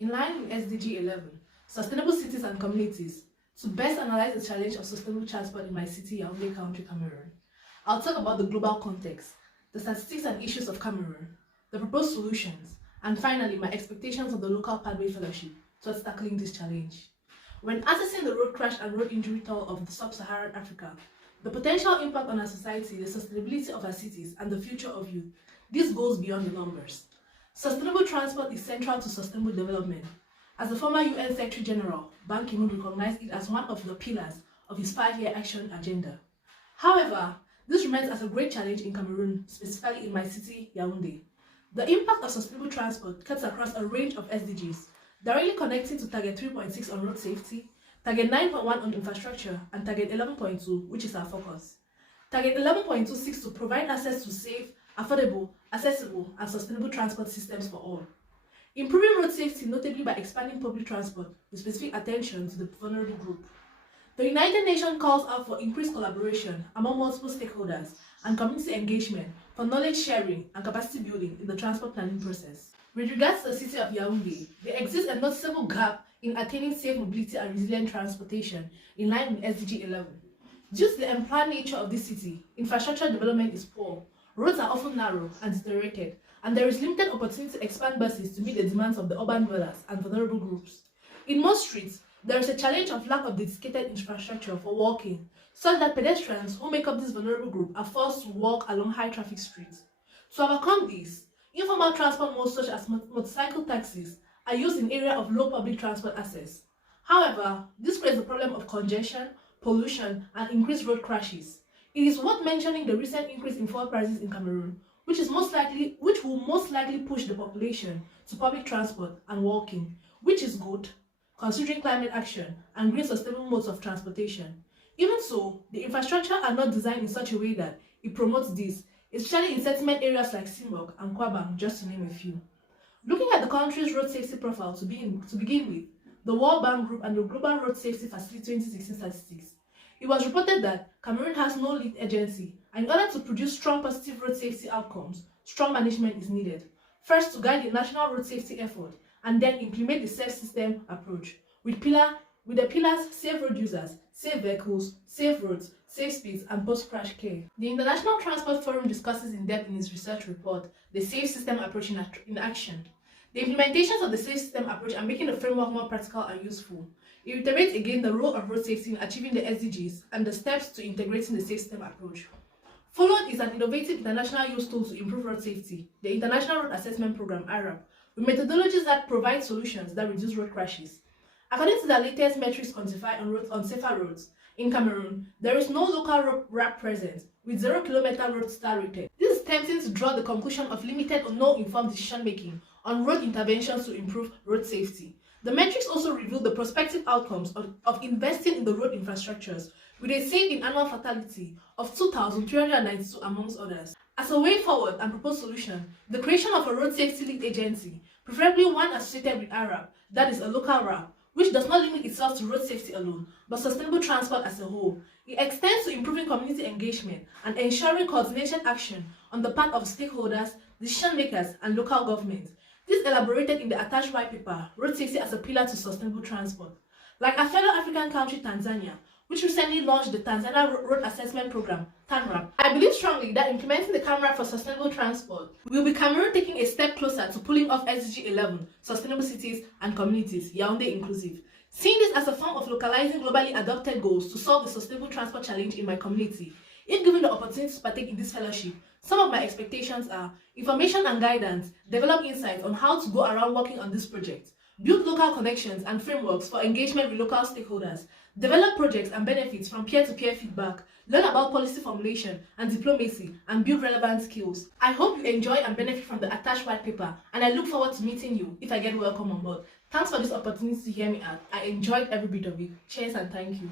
In line with SDG 11, Sustainable Cities and Communities, to best analyze the challenge of sustainable transport in my city, Yaoundé County, Cameroon, I'll talk about the global context, the statistics and issues of Cameroon, the proposed solutions, and finally, my expectations of the local pathway fellowship towards tackling this challenge. When assessing the road crash and road injury toll of the sub-Saharan Africa, the potential impact on our society, the sustainability of our cities, and the future of youth, this goes beyond the numbers. Sustainable transport is central to sustainable development. As the former UN Secretary General, Ban Ki-moon recognized it as one of the pillars of his 5-year action agenda. However, this remains as a great challenge in Cameroon, specifically in my city, Yaoundé. The impact of sustainable transport cuts across a range of SDGs, directly connecting to Target 3.6 on road safety, Target 9.1 on infrastructure, and Target 11.2, which is our focus. Target 11.2 seeks to provide access to safe, affordable, accessible, and sustainable transport systems for all. Improving road safety, notably by expanding public transport, with specific attention to the vulnerable group. The United Nations calls out for increased collaboration among multiple stakeholders and community engagement for knowledge sharing and capacity building in the transport planning process. With regards to the city of Yaoundé, there exists a noticeable gap in attaining safe mobility and resilient transportation in line with SDG 11. Due to the unplanned nature of this city, infrastructure development is poor, roads are often narrow and deteriorated, and there is limited opportunity to expand buses to meet the demands of the urban dwellers and vulnerable groups. In most streets, there is a challenge of lack of dedicated infrastructure for walking, such that pedestrians who make up this vulnerable group are forced to walk along high-traffic streets. To overcome this, informal transport modes such as motorcycle taxis are used in areas of low public transport access. However, this creates the problem of congestion, pollution, and increased road crashes. It is worth mentioning the recent increase in fuel prices in Cameroon, which will most likely push the population to public transport and walking, which is good, considering climate action and green sustainable modes of transportation. Even so, the infrastructure are not designed in such a way that it promotes this, especially in settlement areas like Simbok and Kwabang, just to name a few. Looking at the country's road safety profile to begin with, the World Bank Group and the Global Road Safety Facility 2016 statistics, it was reported that Cameroon has no lead agency, and in order to produce strong positive road safety outcomes, strong management is needed. First, to guide the national road safety effort, and then implement the safe system approach, with the pillars safe road users, safe vehicles, safe roads, safe speeds, and post-crash care. The International Transport Forum discusses in depth in its research report the safe system approach in action. The implementations of the safe system approach are making the framework more practical and useful. It reiterates again the role of road safety in achieving the SDGs and the steps to integrating the safe system approach. Followed is an innovative international use tool to improve road safety, the International Road Assessment Program, IRAP, with methodologies that provide solutions that reduce road crashes. According to the latest metrics quantified on safer roads, in Cameroon, there is no local RAP present, with 0 km road star rated. This is tempting to draw the conclusion of limited or no informed decision-making on road interventions to improve road safety. The metrics also reveal the prospective outcomes of investing in the road infrastructures, with a save in annual fatality of 2,392 amongst others. As a way forward and proposed solution, the creation of a road safety lead agency, preferably one associated with IRAP, that is a local RAP, which does not limit itself to road safety alone, but sustainable transport as a whole. It extends to improving community engagement and ensuring coordination action on the part of stakeholders, decision makers, and local governments. This is elaborated in the attached white paper, Road Safety as a Pillar to Sustainable Transport. Like our fellow African country, Tanzania, which recently launched the Tanzania Road Assessment Program, TANRAP, I believe strongly that implementing the CAMRAP for sustainable transport will be Cameroon taking a step closer to pulling off SDG 11, Sustainable Cities and Communities, Yaoundé inclusive. Seeing this as a form of localizing globally adopted goals to solve the sustainable transport challenge in my community, if given the opportunity to partake in this fellowship, some of my expectations are information and guidance, develop insights on how to go around working on this project, build local connections and frameworks for engagement with local stakeholders, develop projects and benefits from peer-to-peer feedback, learn about policy formulation and diplomacy, and build relevant skills. I hope you enjoy and benefit from the attached white paper, and I look forward to meeting you if I get welcome on board. Thanks for this opportunity to hear me out. I enjoyed every bit of it. Cheers and thank you.